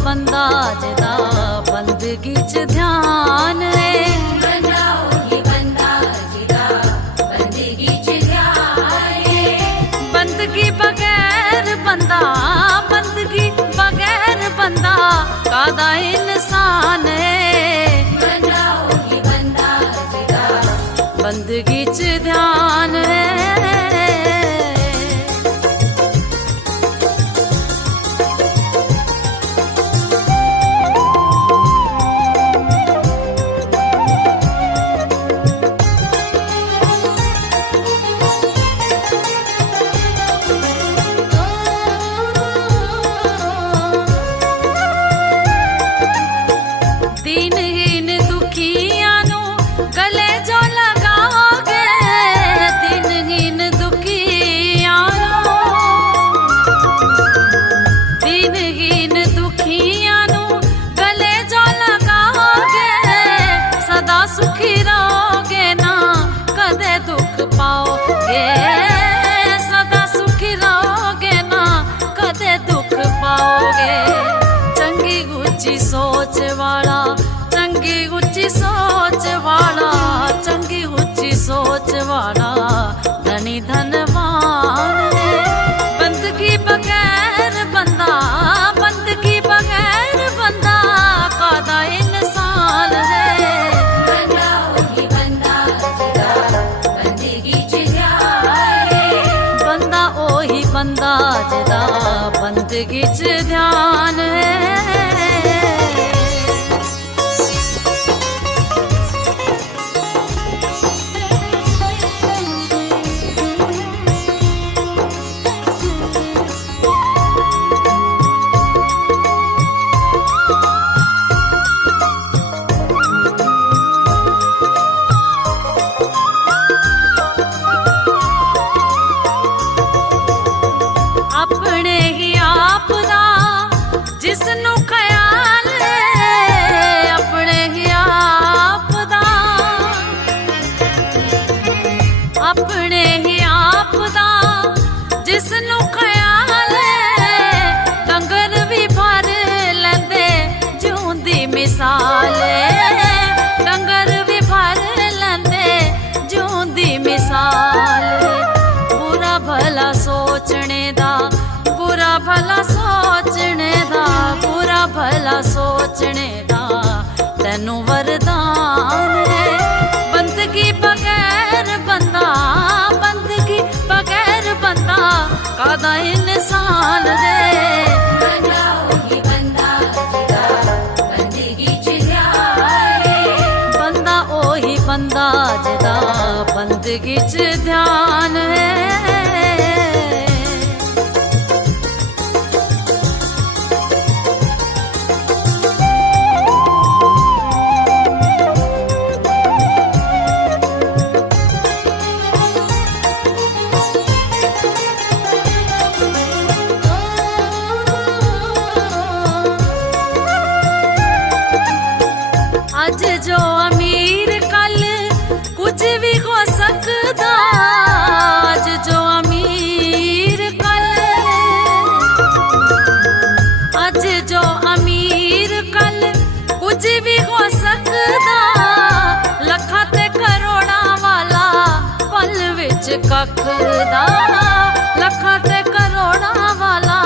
बंदा जिदा बंदगी च ध्यान है, बंदा ओही बंदा जिदा बंदगी च ध्यान है। बंदगी बगैर बंदा, बंदगी बगैर बंदा कादा इंसान है। बंदा ओही बंदा जिदा बंदगी च ध्यान है। दीनहीन दुखियां नू गले जो लगाओगे, दीनहीन दुखियां नू, दीनहीन दुखियां नू गले जो लगाओगे, सदा सुखी रहोगे ना कदे दुख पाओगे, सदा सुखी रहोगे ना कदे दुख पाओगे। चंगी गुच्ची सोच वाला, चंगी उच्ची सोच वाला, चंगी उच्ची सोच वाला धनी धनवान है। बंदगी बगैर बंदा, बंदगी बगैर बंदा कादा इंसान है। बंदा ओही बंदा जिदा बंदगी च ध्यान है। बंदा ओही बंदा जिदा बंदगी च ध्यान है। अपने ही आप दा जिसनू ख्याल है, अपने ही आप दा, अपने ही आप दा जिसनू ख्याल है। डंगर भी भर लेंदे जूंदी मिसाल है, डंगर भी भर लेंदे जूंदी मिसाल है। बुरा भला सोचने दा, बुरा भला सोचने दा, बुरा भला सोचने दा तैनू वरदान है। बंदगी बगैर बंदा, बंदगी बगैर बंदा कादा इंसान है। बंदा ओही बंदा जिदा बंदगी च ध्यान है। बंदा ओही बंदा जिदा बंदगी च ध्यान है। आज जो अमीर कल कुछ भी हो सकता, आज जो अमीर कल, आज जो अमीर कल कुछ भी हो सकता। लखां ते करोड़ां वाला पल विच कख दा, लखां ते करोड़ां वाला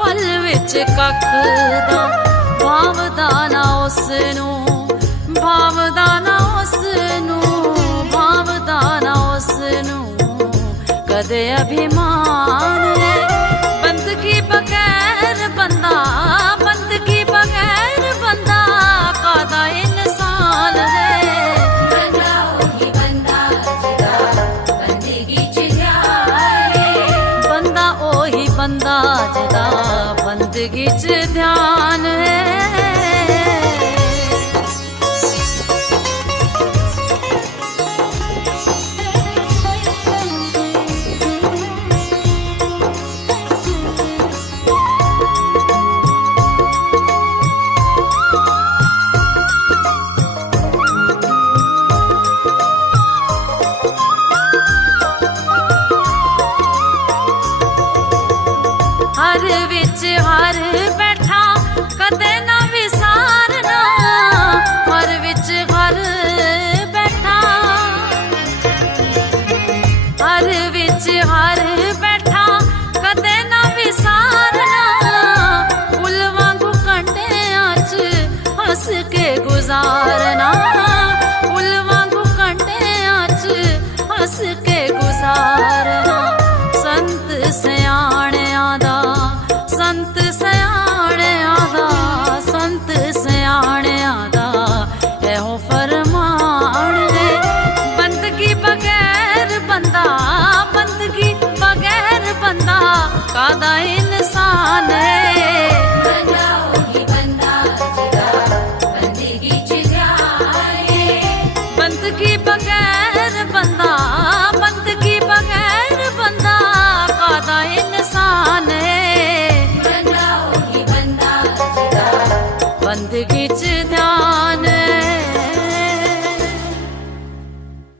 पल विच कख दा। भावदा ना उसनू, भावदा ना उसनू, भावदा ना उसनू कदे अभिमान है। बंदगी बगैर बंदा, बंदगी बगैर बंदा कादा इंसान है। बंदा ओही बंदा जिदा बंदगी च ध्यान है। बंदा ओही बंदा जिदा बंदगी च ध्यान है। ਵਿੱਚ ਹਰ ਬੈਠਾ ਕਦੇ ਨਾ ਵਿਸਾਰਨਾ ਫੁੱਲ ਵਾਂਗੂ ਕੰਢਿਆਂ 'ਚ ਹੱਸ ਕੇ ਗੁਜ਼ਾਰਨਾ ਫੁੱਲ ਵਾਂਗੂ ਕੰਢਿਆਂ 'ਚ ਹੱਸ ਕੇ ਗੁਜ਼ਾਰਨਾ ਸੰਤ ਸਿਆਣਿਆਂ ਦਾ ਸੰਤ ਸਿਆਣਿਆਂ ਦਾ ਸੰਤ ਸਿਆਣਿਆਂ ਦਾ ਇਹੋ ਫਰਮਾਨ ਨੇ ਬੰਦਗੀ ਬਗੈਰ ਬੰਦਾ ਬੰਦਗੀ ਬਗੈਰ ਬੰਦਾ ਕਾਦਾ ਇਨਸਾਨ ਹੈ ਬੰਦਾ ਉਹੀ ਬੰਦਾ ਜਿਹੜਾ ਬੰਦਗੀ 'ਚ ਧਿਆਏ ਬੰਦਗੀ ਬਗੈਰ ਬੰਦਾ ਬੰਦਗੀ ਬਗੈਰ ਬੰਦਾ ਕਾਦਾ ਇਨਸਾਨ ਹੈ ਬੰਦਾ ਉਹੀ ਬੰਦਾ ਜਿਹੜਾ ਬੰਦਗੀ 'ਚ